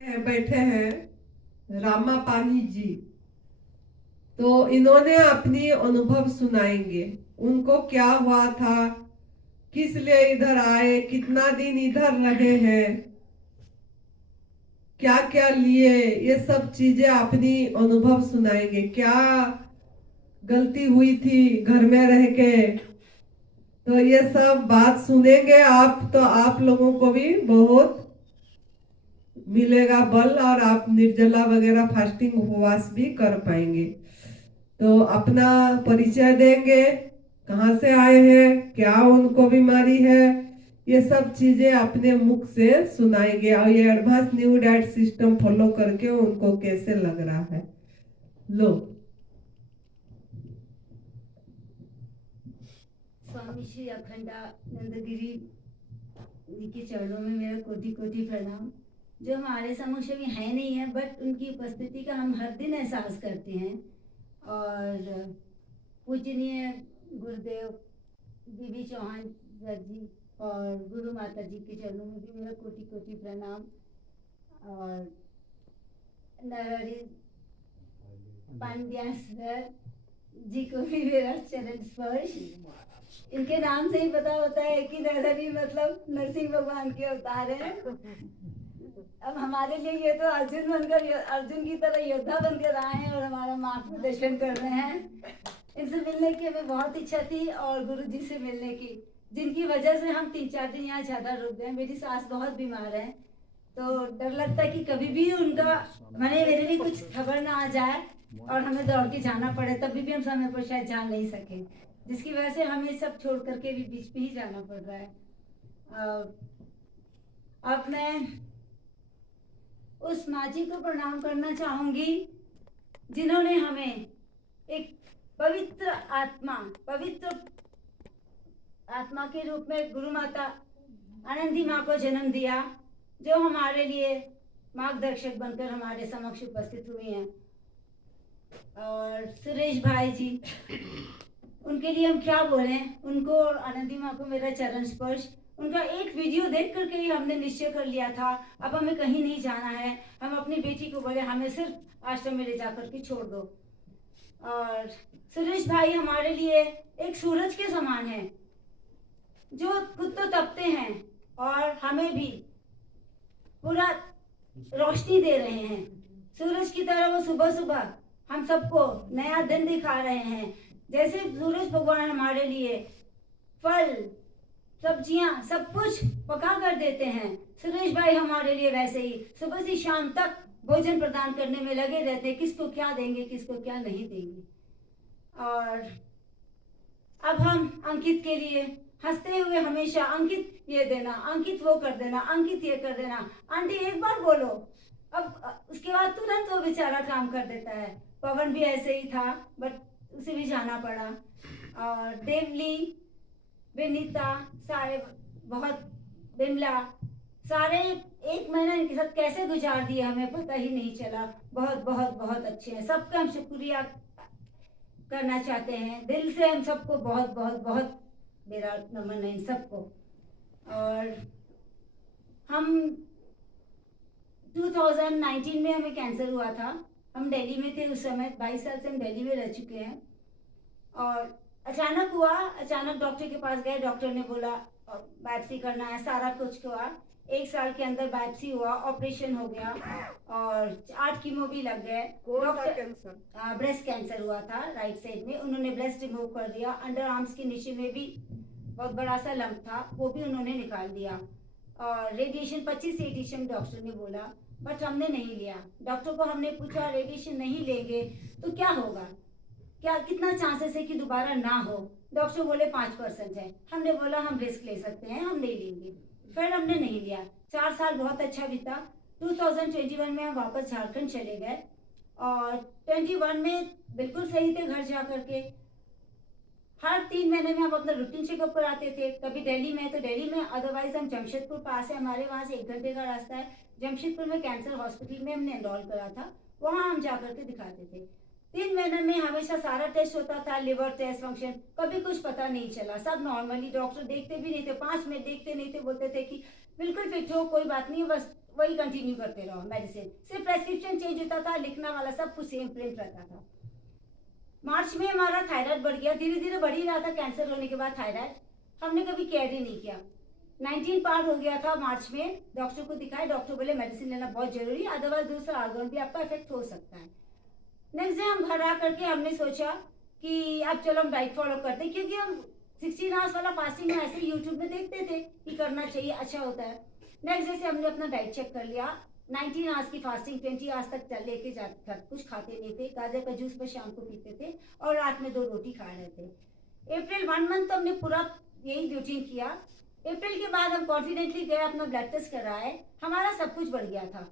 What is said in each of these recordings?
बैठे हैं रामापानी जी। तो इन्होंने अपनी अनुभव सुनाएंगे। उनको क्या हुआ था, किस लिए इधर आए, कितना दिन इधर रहे हैं, क्या क्या लिए, ये सब चीजें अपनी अनुभव सुनाएंगे। क्या गलती हुई थी घर में रह के, तो ये सब बात सुनेंगे आप, तो आप लोगों को भी बहुत मिलेगा बल, और आप निर्जला वगैरह फास्टिंग उपवास भी कर पाएंगे। तो अपना परिचय देंगे, कहाँ से आए हैं, क्या उनको बीमारी है, ये सब चीजें अपने मुख से सुनाएंगे। और ये advance new diet system follow करके उनको कैसे लग रहा है। लो। स्वामी श्री अखंडानंदगिरी जी के चरणों में मेरा कोटि कोटि प्रणाम। जो हमारे समक्ष अभी है नहीं है, बट उनकी उपस्थिति का हम हर दिन एहसास करते हैं। और पूजनीय गुरुदेव बीबी चौहान सर जी और गुरु माता जी के चरणों में भी मेरा कोटि कोटि प्रणाम। और नरहरि पांड्या सर जी को भी मेरा चरण स्पर्श। इनके नाम से ही पता होता है कि नरहरि मतलब नरसिंह भगवान के अवतार हैं। अब हमारे लिए ये तो अर्जुन बनकर, अर्जुन की तरह योद्धा बनकर आए हैं और हमारा मार्ग प्रदर्शन कर रहे हैं। इनसे मिलने की हमें बहुत इच्छा थी, और गुरु जी से मिलने की, जिनकी वजह से हम 3-4 दिन यहाँ ज्यादा रुक गए। मेरी सास बहुत बीमार है, तो डर लगता है कि कभी भी उनका मेरे लिए कुछ खबर ना आ जाए और हमें दौड़ के जाना पड़े, तभी भी हम समय पर शायद जा नहीं सके, जिसकी वजह से हमें सब छोड़ करके भी बीच में ही जाना पड़ रहा है। अब मैं उस माँ जी को प्रणाम करना चाहूंगी जिन्होंने हमें एक पवित्र आत्मा के रूप में गुरु माता आनंदी माँ को जन्म दिया, जो हमारे लिए मार्गदर्शक बनकर हमारे समक्ष उपस्थित हुई हैं। और सुरेश भाई जी, उनके लिए हम क्या बोलें। उनको और आनंदी माँ को मेरा चरण स्पर्श। उनका एक वीडियो देख करके ही हमने निश्चय कर लिया था, अब हमें कहीं नहीं जाना है। हम अपनी बेटी को बोले हमें सिर्फ आश्रम में ले जाकर के छोड़ दो। और सुरेश भाई हमारे लिए एक सूरज के समान है, जो खुद तो तपते हैं और हमें भी पूरा रोशनी दे रहे हैं। सूरज की तरह वो सुबह सुबह हम सबको नया दिन दिखा रहे हैं। जैसे सूरज भगवान हमारे लिए फल, सब्जियां, सब कुछ पका कर देते हैं, सुरेश भाई हमारे लिए वैसे ही सुबह से शाम तक भोजन प्रदान करने में लगे रहते हैं, किसको क्या देंगे, किसको क्या नहीं देंगे। और अब हम अंकित के लिए हंसते हुए हमेशा अंकित ये देना, अंकित वो कर देना, अंकित ये कर देना, आंटी एक बार बोलो, अब उसके बाद तुरंत वो बेचारा काम कर देता है। पवन भी ऐसे ही था, बट उसे भी जाना पड़ा। और देवली, विनीता, सारे बहुत, बिमला, सारे एक महीना इनके साथ कैसे गुजार दिए हमें पता ही नहीं चला। बहुत बहुत बहुत अच्छे हैं, सबका हम शुक्रिया करना चाहते हैं दिल से। हम सबको बहुत बहुत बहुत मेरा नमन है इन सबको। और हम 2019 में हमें कैंसर हुआ था। हम दिल्ली में थे उस समय, 22 साल से हम दिल्ली में रह चुके हैं। और अचानक हुआ, अचानक डॉक्टर के पास गए, डॉक्टर ने बोला बायोप्सी करना है, सारा कुछ हुआ। 1 साल के अंदर बायोप्सी हुआ, ऑपरेशन हो गया और 8 कीमो भी लग गए। डॉक्टर ब्रेस्ट कैंसर हुआ था राइट साइड में, उन्होंने ब्रेस्ट रिमूव कर दिया। अंडर आर्म्स के नीचे में भी बहुत बड़ा सा लंप था, वो भी उन्होंने निकाल दिया। और रेडिएशन 25 रेडिएशन डॉक्टर ने बोला, बट हमने नहीं लिया। डॉक्टर को हमने पूछा रेडिएशन नहीं लेंगे तो क्या होगा, क्या कितना चांसेस है कि दोबारा ना हो। डॉक्टर बोले 5% है। हमने बोला हम रिस्क ले सकते हैं, हम नहीं लेंगे। फिर हमने नहीं लिया। 4 साल बहुत अच्छा बीता। 2021 में हम वापस झारखंड चले गए और 21 में बिल्कुल सही थे घर जा करके। हर 3 महीने में हम अपना रूटीन चेकअप कराते थे। कभी दिल्ली में तो दिल्ली में, अदरवाइज हम जमशेदपुर पास है हमारे, वहाँ से 1 घंटे का रास्ता है। जमशेदपुर में कैंसर हॉस्पिटल में हमने एनरोल करा था, वहाँ हम जा करके दिखाते थे। 3 महीने में हमेशा सारा टेस्ट होता था, लिवर टेस्ट, फंक्शन, कभी कुछ पता नहीं चला, सब नॉर्मली। डॉक्टर देखते भी नहीं थे, 5 मिनट देखते नहीं थे, बोलते थे कि बिल्कुल फिट हो, कोई बात नहीं, बस वही कंटिन्यू करते रहो मेडिसिन, सिर्फ प्रेस्क्रिप्शन चेंज होता था, लिखना वाला सब कुछ सेम प्रिंट रहता था। मार्च में हमारा थायराइड बढ़ गया, धीरे धीरे बढ़ ही रहा था कैंसर होने के बाद थायराइड, हमने कभी केयर ही नहीं किया। 19 पार हो गया था मार्च में, डॉक्टर को दिखाया, डॉक्टर बोले मेडिसिन लेना बहुत जरूरी है, अदरवाइज दूसरा ऑर्गन भी आपका इफेक्ट हो सकता है। नेक्स्ट डे हम घर आ करके हमने सोचा कि अब चलो हम डाइट फॉलो करते हैं, क्योंकि हम 16 आवर्स वाला फास्टिंग में ऐसे यूट्यूब में देखते थे कि करना चाहिए, अच्छा होता है। नेक्स्ट डे से हमने अपना डाइट चेक कर लिया, 19 आवर्स की फास्टिंग, 20 आवर्स तक लेके जाते, कुछ खाते नहीं थे, गाजर का जूस पर शाम को पीते थे और रात में 2 रोटी खा रहे थे। अप्रैल 1 मंथ तो हमने पूरा यही रूटीन किया। अप्रैल के बाद हम कॉन्फिडेंटली गए, अपना ब्लड टेस्ट कराए, हमारा सब कुछ बढ़ गया था,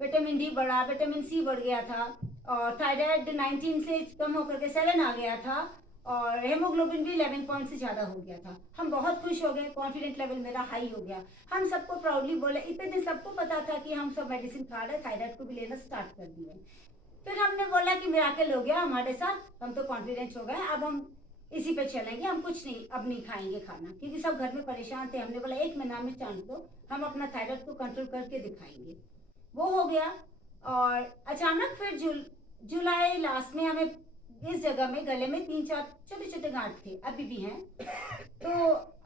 विटामिन डी बढ़ा, विटामिन सी बढ़ गया था, और थायराइड 19 से कम होकर के 7 आ गया था, और हेमोग्लोबिन भी 11 पॉइंट से ज़्यादा हो गया था। हम बहुत खुश हो गए, कॉन्फिडेंट लेवल मेरा हाई हो गया। हम सबको प्राउडली बोले, इतने दिन सबको पता था कि हम सब मेडिसिन खा रहे, थायराइड को भी लेना स्टार्ट कर दिए। फिर हमने बोला कि मिराकल हो गया हमारे साथ, हम तो कॉन्फिडेंट हो गए, अब हम इसी पे चलेंगे, हम कुछ नहीं अब नहीं खाएंगे खाना, क्योंकि सब घर में परेशान थे। हमने बोला 1 महीना में चांस दो, हम अपना थायराइड को कंट्रोल करके दिखाएंगे। वो हो गया, और अचानक फिर जुलाई लास्ट में हमें इस जगह में गले में 3-4 छोटे छोटे गांठ थे, अभी भी हैं। तो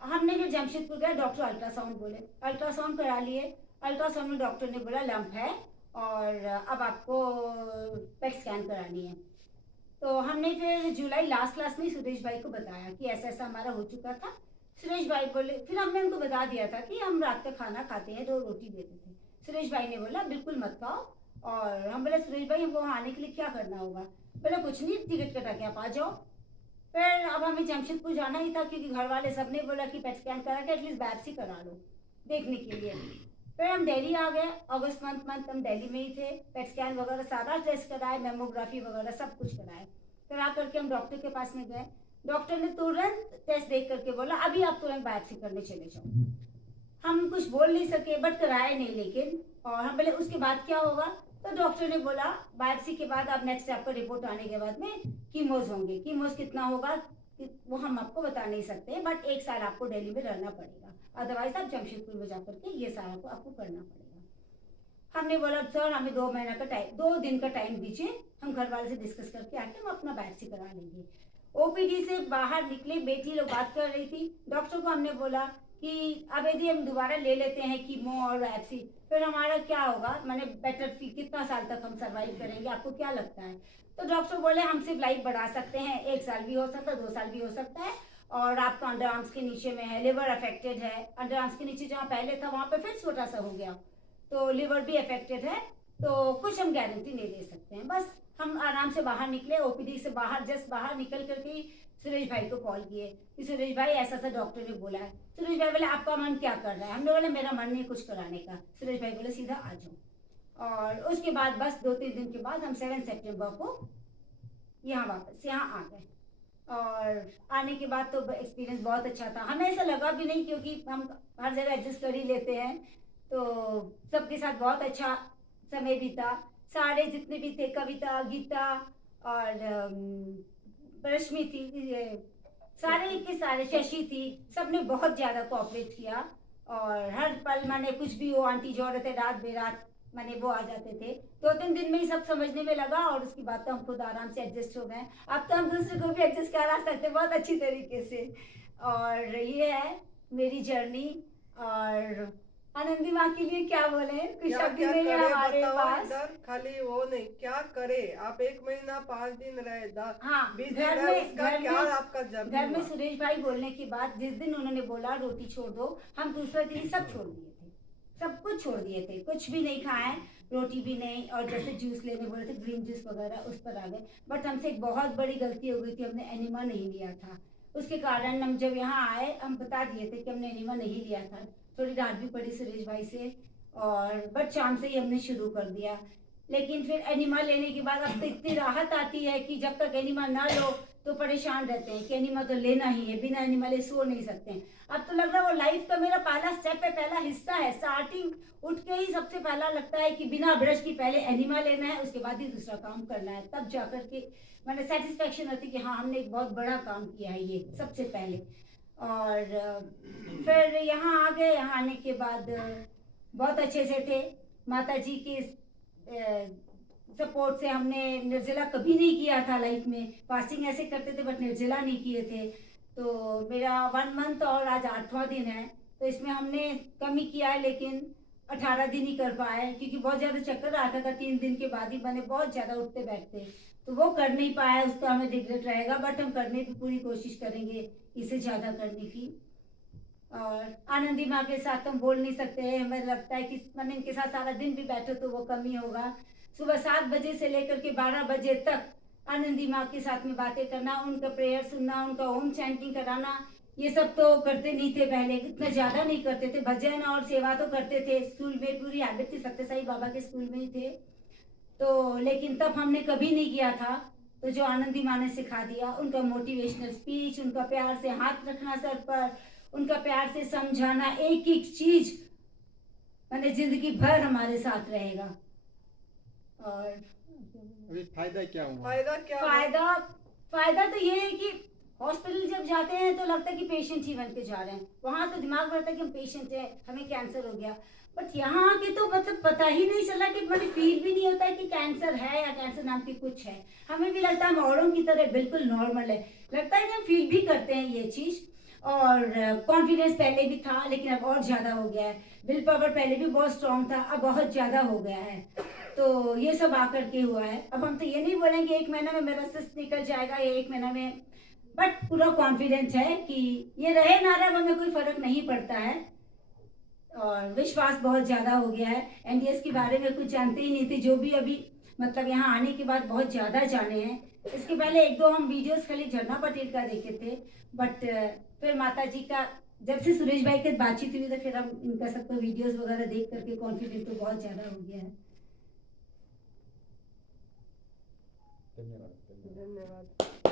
हमने फिर जमशेदपुर गए, डॉक्टर अल्ट्रासाउंड बोले, अल्ट्रासाउंड करा लिए। अल्ट्रासाउंड में डॉक्टर ने बोला लंप है और अब आपको पेट स्कैन करानी है। तो हमने फिर जुलाई लास्ट में सुरेश भाई को बताया कि ऐसा ऐसा हमारा हो चुका था। सुरेश भाई बोले, फिर हमने उनको बता दिया था कि हम रात का खाना खाते हैं, 2 रोटी देते थे। सुरेश भाई ने बोला बिल्कुल मत खाओ, और हम बोले सुरेश भाई हमको वहाँ आने के लिए क्या करना होगा? बोला कुछ नहीं, टिकट कटा के आप आ जाओ। फिर अब हमें जमशेदपुर जाना ही था, क्योंकि घर वाले सब ने बोला कि पेट स्कैन करा के एटलीस्ट बायोप्सी करा लो देखने के लिए। फिर हम दिल्ली आ गए, अगस्त मंथ हम दिल्ली में ही थे, पेट स्कैन वगैरह सारा टेस्ट कराए, मेमोग्राफी वगैरह सब कुछ कराए। फिर आ करके हम डॉक्टर के पास में गए, डॉक्टर ने तुरंत टेस्ट देख करके बोला अभी आप तुरंत बायोप्सी करने चले जाओ। हम कुछ बोल नहीं सके, बट कराए नहीं लेकिन, और हम बोले उसके बाद क्या होगा? तो डॉक्टर ने बोला बायोप्सी के बाद आप नेक्स्ट आपका रिपोर्ट आने के बाद में कीमोज होंगे, कीमोज कितना होगा वो हम आपको बता नहीं सकते, बट 1 साल आपको दिल्ली में रहना पड़ेगा, अदरवाइज आप जमशेदपुर में जाकर के ये सारा को आपको करना पड़ेगा। हमने बोला सर हमें 2 महीना का टाइम, 2 दिन का टाइम दीजिए, हम घर वाले से डिस्कस करके आके हम अपना बायोप्सी करा लेंगे। ओपीडी से बाहर निकले, बेटी लोग बात कर रही थी, डॉक्टर को हमने बोला कि अब यदि हम दोबारा ले लेते हैं कीमो और बायोप्सी, फिर हमारा क्या होगा, मैंने बेटर कितना साल तक हम सर्वाइव करेंगे, आपको क्या लगता है? तो डॉक्टर बोले हम सिर्फ लाइफ बढ़ा सकते हैं, 1 साल भी हो सकता है, 2 साल भी हो सकता है, और आपका अंडर आर्म्स के नीचे में है, लिवर अफेक्टेड है, अंडर आर्म्स के नीचे जहाँ पहले था वहाँ पे फिर छोटा सा हो गया, तो लिवर भी अफेक्टेड है, तो कुछ हम गारंटी नहीं दे सकते हैं। बस हम आराम से बाहर निकले, ओपीडी से बाहर जस्ट बाहर निकल करके सुरेश भाई को कॉल किए कि सुरेश भाई ऐसा सा डॉक्टर ने बोला है। सुरेश भाई बोले आपका मन क्या कर रहा है? हमने बोला मेरा मन नहीं कुछ कराने का। सुरेश भाई बोले सीधा आ जाओ। और उसके बाद बस 2-3 दिन के बाद हम 7 सितंबर को यहाँ वापस यहाँ आ गए, और आने के बाद तो एक्सपीरियंस बहुत अच्छा था। हमें ऐसा लगा भी नहीं, क्योंकि हम हर जगह एडजस्ट कर ही लेते हैं, तो सबके साथ बहुत अच्छा समय बीता। सारे जितने भी थे, कविता, गीता और रश्मि थी, सारे के सारे, शशि थी, सबने बहुत ज़्यादा कोऑपरेट किया, और हर पल माने कुछ भी हो, आंटी जो रहते रात बेरात माने वो आ जाते थे। 2-3 दिन में ही सब समझने में लगा, और उसके बाद तो हम खुद आराम से एडजस्ट हो गए। अब तो हम दूसरे को भी एडजस्ट करा सकते बहुत अच्छी तरीके से। और ये है मेरी जर्नी, और आनंदी माँ के लिए क्या बोले, कुछ शब्द नहीं है हमारे पास। खाली वो नहीं, क्या करे आप? 1 महीना 5 दिन रहे, हाँ, 20 दिन रहे, उसका क्या आपका जर्नी? घर में सुरेश भाई बोलने के बाद जिस दिन उन्होंने बोला रोटी छोड़ दो, हम दूसरे दिन सब छोड़ दिए थे, सब कुछ छोड़ दिए थे, कुछ भी नहीं खाए, रोटी भी नहीं, और जैसे जूस लेने बोले थे ग्रीन जूस वगैरह उस पर आ गए। बट हमसे एक बहुत बड़ी गलती हो गई थी, हमने एनिमा नहीं लिया था। उसके कारण हम जब यहाँ आए हम बता दिए थे कि हमने एनिमा नहीं लिया था, थोड़ी डांट भी पड़ी सुरेश भाई से, और बट शाम से ही हमने शुरू कर दिया। लेकिन फिर एनिमा लेने के बाद अब तो इतनी राहत आती है कि जब तक एनिमा ना लो तो परेशान रहते हैं कि एनिमा तो लेना ही है, बिना एनिमा ले सो नहीं सकते हैं। अब तो लग रहा है वो लाइफ का मेरा पहला स्टेप है, पहला हिस्सा है। स्टार्टिंग उठ के ही सबसे पहला लगता है कि बिना ब्रश की पहले एनिमा लेना है, उसके बाद ही दूसरा काम करना है, तब जाकर के मैंने सेटिस्फेक्शन होती कि हाँ हमने एक बहुत बड़ा काम किया है ये सबसे पहले। और फिर यहाँ आ गए, यहाँ आने के बाद बहुत अच्छे से थे, माता जी की सपोर्ट से हमने निर्जला कभी नहीं किया था लाइफ में। फास्टिंग ऐसे करते थे बट निर्जला नहीं किए थे। तो मेरा 1 मंथ और आज 8वां दिन है, तो इसमें हमने कम ही किया है, लेकिन 18 दिन ही कर पाए क्योंकि बहुत ज़्यादा चक्कर आता था। 3 दिन के बाद ही मैंने बहुत ज़्यादा उठते बैठते, तो वो कर नहीं पाया, उसका हमें रिग्रेट रहेगा। बट हम करने की पूरी कोशिश करेंगे इससे ज़्यादा करने की। और आनंदी माँ के साथ हम बोल नहीं सकते हैं, हमें लगता है कि मैंने इनके साथ सारा दिन भी बैठो तो वो कम ही होगा। सुबह 7 बजे से लेकर के 12 बजे तक आनंदी माँ के साथ में बातें करना, उनका प्रेयर सुनना, उनका ओम चैंटिंग कराना, ये सब तो करते नहीं थे पहले, इतना ज़्यादा नहीं करते थे। भजन और सेवा तो करते थे, स्कूल में पूरी हैबिट थी, सत्य साई बाबा के स्कूल में ही थे। तो लेकिन तब हमने कभी नहीं किया था। तो जो आनंदी माँ ने सिखा दिया, उनका मोटिवेशनल स्पीच, उनका प्यार से हाथ रखना सर पर, उनका प्यार से समझाना, एक एक चीज मैंने जिंदगी भर हमारे साथ रहेगा। और अभी फायदा क्या हुआ? फायदा क्या हुआ? फायदा तो ये है कि हॉस्पिटल जब जाते हैं तो लगता है कि पेशेंट ही बन के जा रहे हैं, वहां तो दिमाग में रहता है कि हम पेशेंट हैं, हमें कैंसर हो गया। बट यहाँ आके तो मतलब पता ही नहीं चला कि मैंने फील भी नहीं होता है कि कैंसर है या कैंसर नाम की कुछ है। हमें भी लगता है हम औरों की तरह बिल्कुल नॉर्मल है, लगता है कि हम फील भी करते हैं ये चीज। और कॉन्फिडेंस पहले भी था लेकिन अब और ज़्यादा हो गया है। विल पावर पहले भी बहुत स्ट्रांग था, अब बहुत ज़्यादा हो गया है। तो ये सब आकर के हुआ है। अब हम तो ये नहीं बोलेंगे 1 महीना में मेरा सिस्ट निकल जाएगा या 1 महीना में, बट पूरा कॉन्फिडेंस है कि ये रहे ना रहे हमें कोई फर्क नहीं पड़ता है। और विश्वास बहुत ज़्यादा हो गया है। एनडीएस के बारे में कुछ जानते ही नहीं थे, जो भी अभी मतलब यहाँ आने के बाद बहुत ज़्यादा जाने हैं। इसके पहले 1-2 हम वीडियोस खाली झरना पटेल का देखे थे, बट फिर माता जी का जब से सुरेश भाई के बातचीत हुई तो फिर हम इनका सबको वीडियोस वगैरह देख करके कॉन्फिडेंस तो बहुत ज़्यादा हो गया है। धन्यवाद। धन्यवाद।